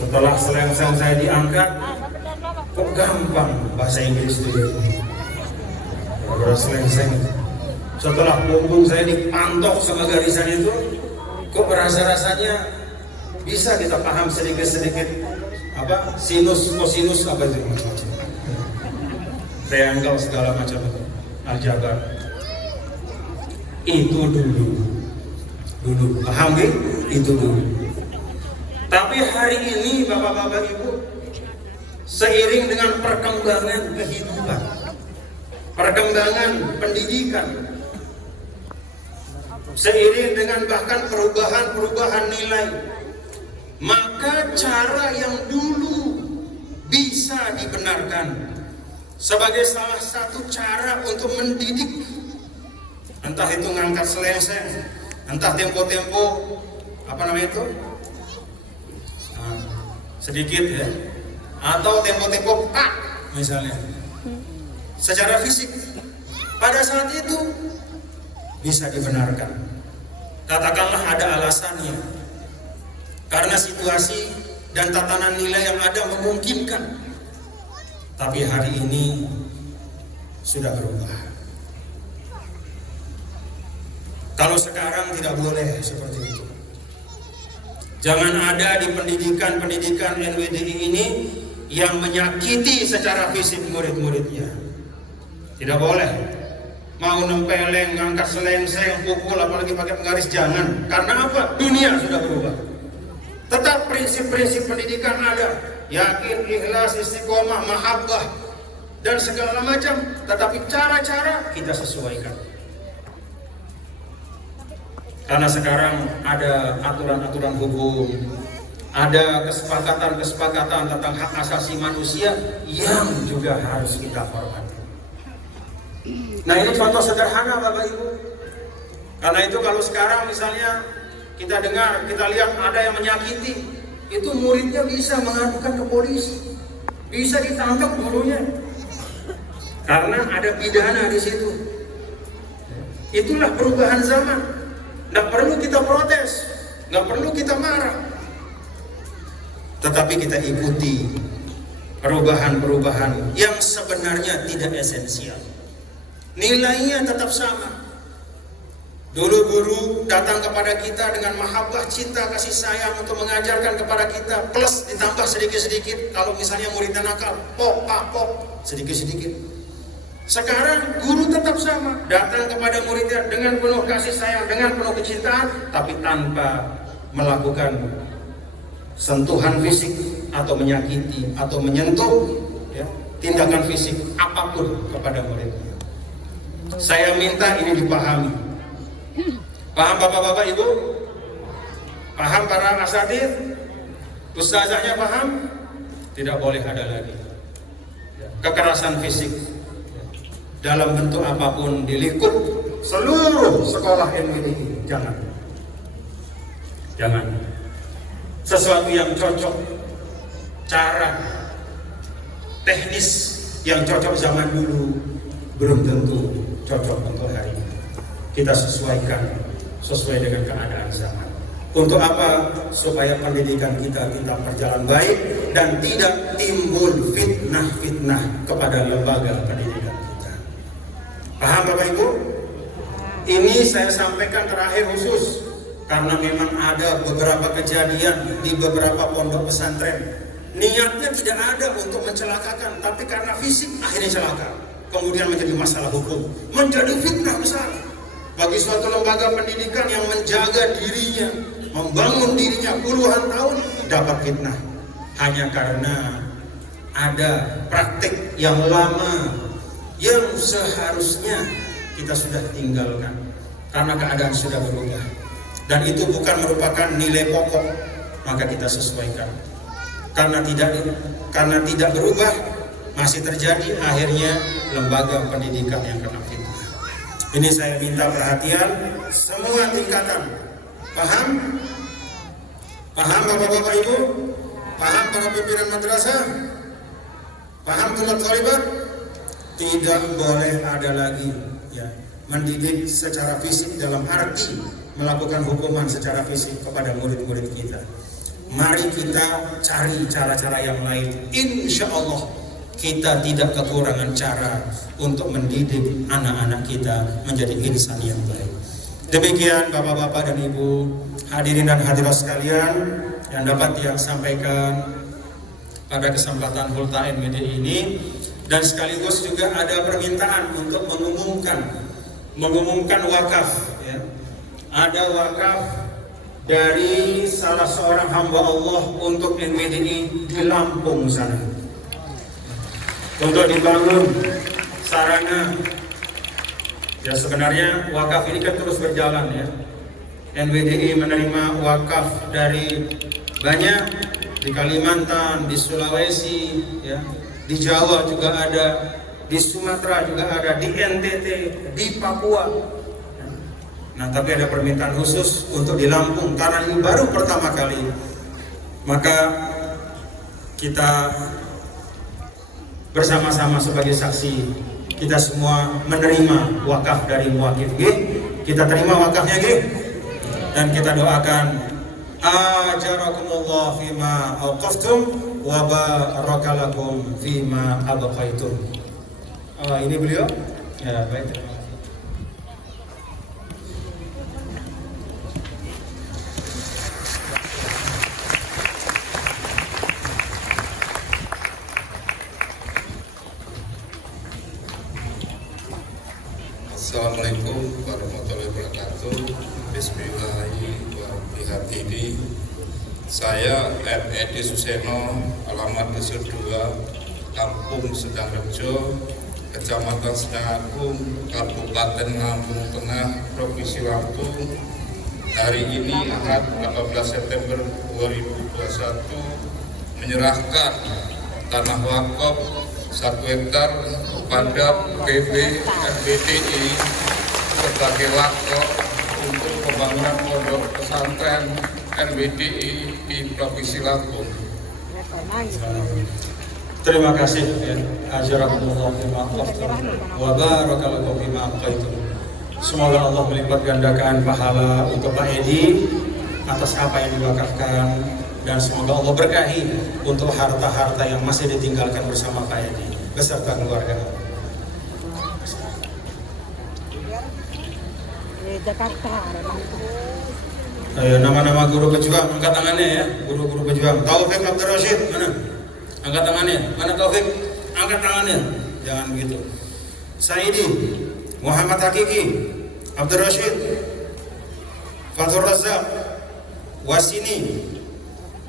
Setelah selengseng saya diangkat, kok gampang bahasa Inggris itu. Kalau selengseng, setelah punggung saya dipantok sama garisan itu, kok rasa-rasanya bisa kita paham sedikit-sedikit apa sinus, kosinus apa itu macam-macam. Triangle segala macam itu, aljabar. Itu dulu, paham gak? Itu dulu. Tapi hari ini Bapak-bapak Ibu, seiring dengan perkembangan kehidupan, perkembangan pendidikan, seiring dengan bahkan perubahan nilai, maka cara yang dulu bisa dibenarkan sebagai salah satu cara untuk mendidik, entah itu ngangkat selengseng, entah tempo-tempo apa namanya itu, sedikit ya, atau tempo-tempo pak misalnya, secara fisik pada saat itu bisa dibenarkan. Katakanlah ada alasannya, karena situasi dan tatanan nilai yang ada memungkinkan. Tapi hari ini sudah berubah. Kalau sekarang tidak boleh seperti itu. Jangan ada di pendidikan NWDI ini yang menyakiti secara fisik murid-muridnya. Tidak boleh. Mau nempeleng, ngangkat selengseng, pukul, apalagi pakai penggaris, jangan. Karena apa? Dunia sudah berubah. Tetap prinsip-prinsip pendidikan ada. Yakin, ikhlas, istiqomah, mahabbah, dan segala macam. Tetapi cara-cara kita sesuaikan. Karena sekarang ada aturan-aturan hukum, ada kesepakatan-kesepakatan tentang hak asasi manusia yang juga harus kita hormati. Nah, ini contoh sederhana Bapak Ibu. Karena itu kalau sekarang misalnya kita dengar, kita lihat ada yang menyakiti, itu muridnya bisa mengadukan ke polisi, bisa ditangkap gurunya, karena ada pidana di situ. Itulah perubahan zaman. Nggak perlu kita protes, nggak perlu kita marah, tetapi kita ikuti perubahan-perubahan yang sebenarnya tidak esensial. Nilainya tetap sama. Dulu guru datang kepada kita dengan mahabbah, cinta, kasih sayang untuk mengajarkan kepada kita, plus ditambah sedikit-sedikit. Kalau misalnya muridnya nakal, pok, sedikit-sedikit. Sekarang guru tetap sama, datang kepada muridnya dengan penuh kasih sayang, dengan penuh kecintaan, tapi tanpa melakukan sentuhan fisik atau menyakiti atau menyentuh ya, tindakan fisik apapun kepada muridnya. Saya minta ini dipahami. Paham Bapak-bapak Ibu? Paham para asatidz? Ustazahnya paham? Tidak boleh ada lagi kekerasan fisik dalam bentuk apapun di lingkup seluruh sekolah NWDI. Jangan. sesuatu yang cocok, cara teknis yang cocok zaman dulu belum tentu cocok untuk hari ini. Kita sesuaikan sesuai dengan keadaan zaman. Untuk apa? Supaya pendidikan kita berjalan baik dan tidak timbul fitnah-fitnah kepada lembaga pendidikan kita. Paham Bapak Ibu? Ini saya sampaikan terakhir khusus karena memang ada beberapa kejadian di beberapa pondok pesantren. Niatnya tidak ada untuk mencelakakan, tapi karena fisik akhirnya celaka. Kemudian menjadi masalah hukum, menjadi fitnah besar bagi suatu lembaga pendidikan yang menjaga dirinya, membangun dirinya puluhan tahun, dapat fitnah hanya karena ada praktik yang lama yang seharusnya kita sudah tinggalkan karena keadaan sudah berubah, dan itu bukan merupakan nilai pokok, maka kita sesuaikan. Karena tidak berubah, masih terjadi akhirnya lembaga pendidikan yang kena fitnah. Ini saya minta perhatian semua tingkatan. Paham? Paham Bapak-bapak Ibu? Paham para pimpinan madrasah? Paham tulat thalibat? Tidak boleh ada lagi ya mendidik secara fisik dalam arti melakukan hukuman secara fisik kepada murid-murid kita. Mari kita cari cara-cara yang lain. Insya Allah kita tidak kekurangan cara untuk mendidik anak-anak kita menjadi insan yang baik. Demikian Bapak-bapak dan Ibu, hadirin dan hadirat sekalian yang dapat yang sampaikan pada kesempatan Hulta NWD ini, dan sekaligus juga ada permintaan untuk mengumumkan wakaf ya. Ada wakaf dari salah seorang hamba Allah untuk NWDI di Lampung sana, untuk dibangun sarana. Ya sebenarnya wakaf ini kan terus berjalan ya. NWDI menerima wakaf dari banyak, di Kalimantan, di Sulawesi, ya, di Jawa juga ada, di Sumatera juga ada, di NTT, di Papua. Nah, tapi ada permintaan khusus untuk di Lampung karena ini baru pertama kali. Maka kita bersama-sama sebagai saksi, kita semua menerima wakaf dari muwakif G. Kita terima wakafnya G, dan kita doakan ajarakumullah fima awqaftum wa barakalakum fima abqaitum. Ini beliau. Ya, baik. Assalamualaikum warahmatullahi wabarakatuh. Bismillahirrahmanirrahim. Saya R.E.D. Suseno, alamat Desa 2, Kampung Sedangrejo, Kecamatan Sedangagung, Kabupaten Lampung Tengah, Provinsi Lampung. Hari ini Ahad 18 September 2021 menyerahkan tanah wakaf 1 hektar kepada PB NWDI sebagai wakaf untuk pembangunan pondok pesantren NWDI di Provinsi Lampung. Terima kasih. Ajarakumullah fima awqaftum wa barakalakum fima abqaitum. Semoga Allah melipat gandakan pahala untuk Pak Edi atas apa yang diwakafkan, dan semoga Allah berkahi untuk harta-harta yang masih ditinggalkan bersama Pak Edi beserta keluarga. Jakarta. Ayo, nama-nama guru pejuang, angkat tangannya ya, guru-guru pejuang. Taufik Abdul Rashid, mana? Angkat tangannya. Mana Taufik? Angkat tangannya. Jangan begitu. Saidi, Muhammad Hakiki, Abdul Rashid, Fathur Razak, Wasini,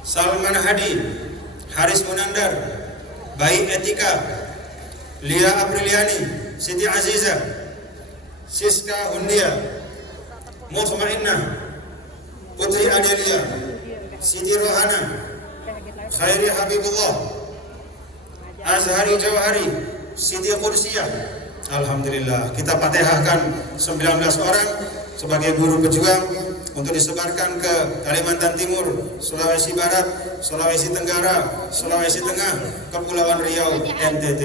Salman Hadi, Haris Munandar, Bayi Etika, Lia Apriliani, Siti Aziza, Siska Hundia, Mutmainnah, Putri Adelia, Siti Rohana, Khairi Habibullah, Azhari Jawahari, Siti Qudsiyah. Alhamdulillah, kita fatihahkan 19 orang sebagai guru pejuang. untuk disebarkan ke Kalimantan Timur, Sulawesi Barat, Sulawesi Tenggara, Sulawesi Tengah, Kepulauan Riau, NTT.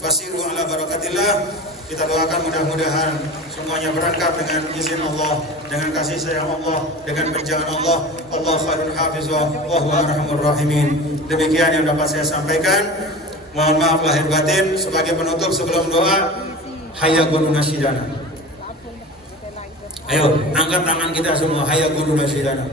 Fasiru ala barakatillah. Kita doakan mudah-mudahan semuanya berangkat dengan izin Allah, dengan kasih sayang Allah, dengan benjangan Allah. Allah khairul hafizah wa huwa arhamur rahimin. Demikian yang dapat saya sampaikan. Mohon maaf lahir batin. Sebagai penutup sebelum doa, hayya guru nasyidana. Ayo, angkat tangan kita semua. Hayya guru nasyidana.